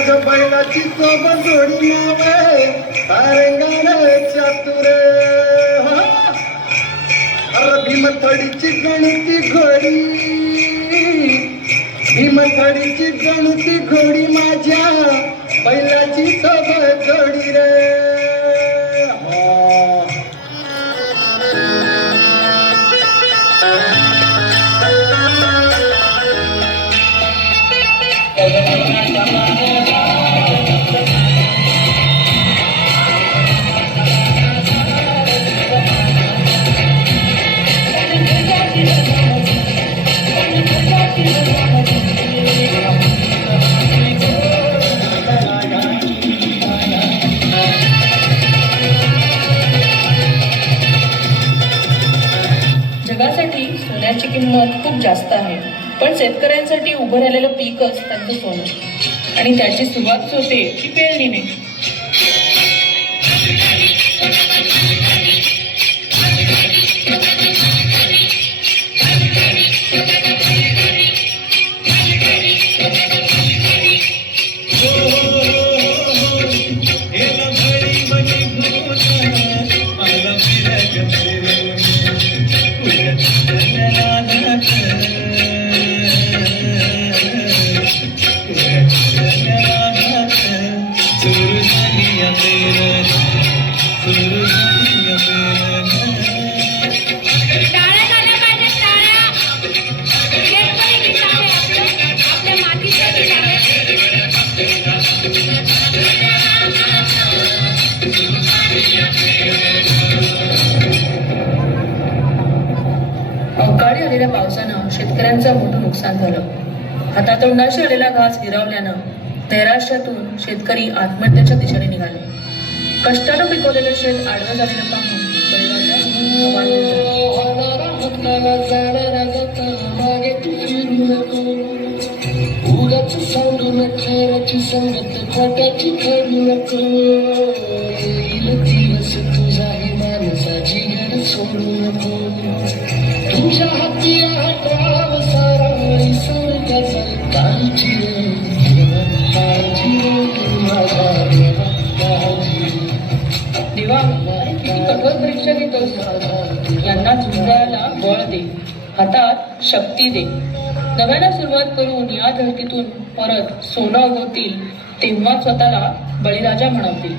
माझ्या बैलाची सोबत जोडी नावे तारंगाने चातुर भीमथडीची गणती घोडी भीमथडीची गणती घोडी माझ्या बैलाची सोबत जोडी रे जगासाठी सोन्याची किंमत खूप जास्त आहे, पण शेतकऱ्यांसाठी उभं राहिलेलं पीकच त्यांचं सोनं आणि त्याची सुरुवात होते ती पेरणीने. अवकाळी आलेल्या पावसानं शेतकऱ्यांचं मोठं नुकसान झालं. हातातोंडाशी आलेला घास हिरावल्यानं नैराश्यातून शेतकरी आत्महत्येच्या दिशेने निघाले. कष्टानं पिकवलेलं शेत आडवं झालेलं पाहून तुझ्या हाती हाताव सारा निसर्गाचा काळजी देवा, किती कठोर परीक्षा घेतोस. यांना झुंजायला बळ दे, हातात शक्ती दे. नव्यानं सुरुवात करून या धरतीतून परत सोनं उगवतील तेव्हा स्वतःला बळीराजा म्हणवतील.